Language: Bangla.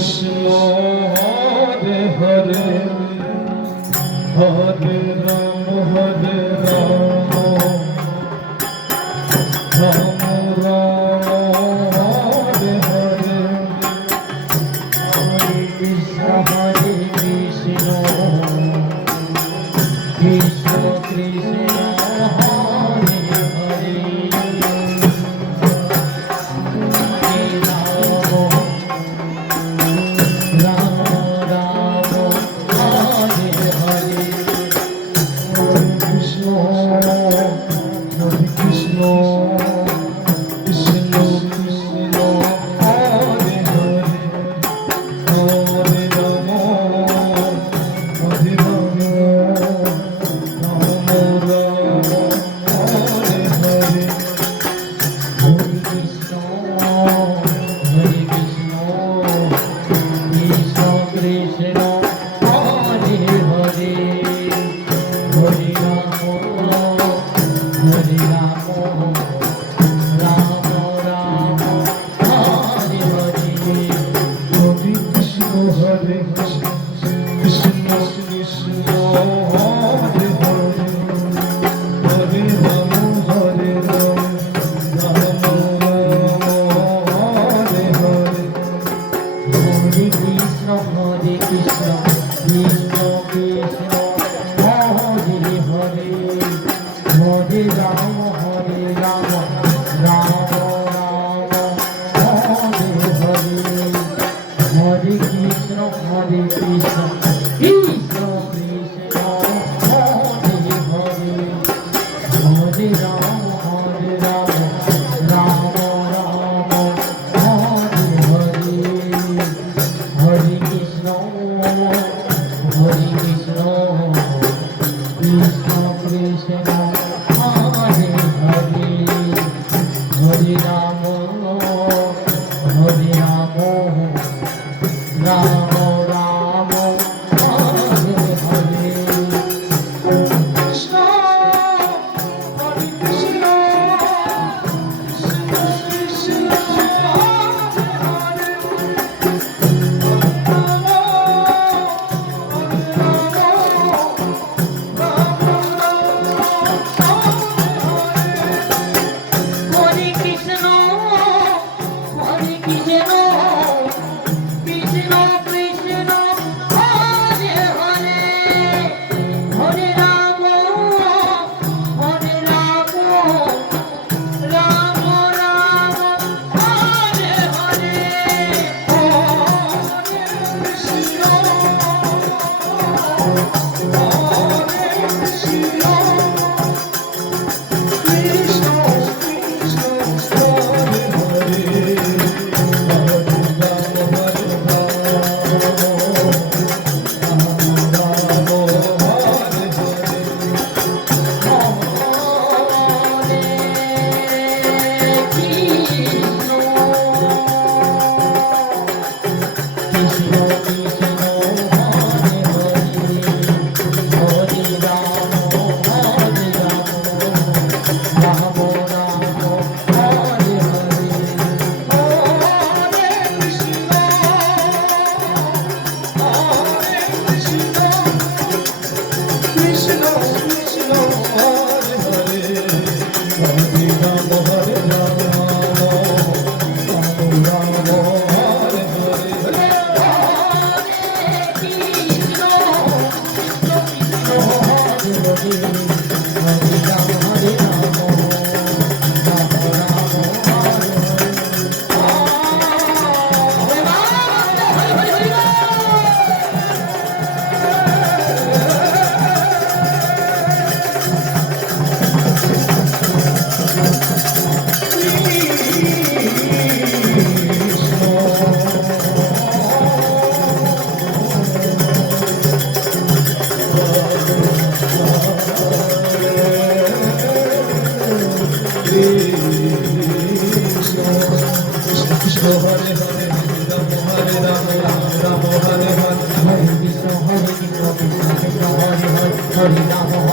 কৃষ্ণ হরে হরে হরে রাম রাম রাম হরে হরে হরে কৃষ্ণ কৃষ্ণ কৃষ্ণ হরে হরে হরে রাম রাম হরে হরে কৃষ্ণ হরে কৃষ্ণ কৃষ্ণ কৃষ্ণ হরে হরে হরে রাম হরে রাম রাম রাম হরে হরে হরে কৃষ্ণ কৃষ্ণ কৃষ্ণ হরে হরে হরে রাম রাম রাম হরে হরে হরে কৃষ্ণ হরে কৃষ্ণ কৃষ্ণ কৃষ্ণ হরে হরে হরে রাম রাম রাম হরে হরে হরে কৃষ্ণ কৃষ্ণ কৃষ্ণ হরে হরে হরে রাম রাম রাম হরে হরে হরে কৃষ্ণ কৃষ্ণ কৃষ্ণ কৃষ্ণ হরে হরে হরে রাম রাম রাম হরে হরে হরে কৃষ্ণ কৃষ্ণ কৃষ্ণ হরে হরে হরে রাম রাম রাম হরে হরে কৃষ্ণ হরে কৃষ্ণ কৃষ্ণ কৃষ্ণ হরে হরে কৃষ্ণ কৃষ্ণ কৃষ্ণ হরে হরে হরে রাম রাম রাম হরে হরে হরে রাম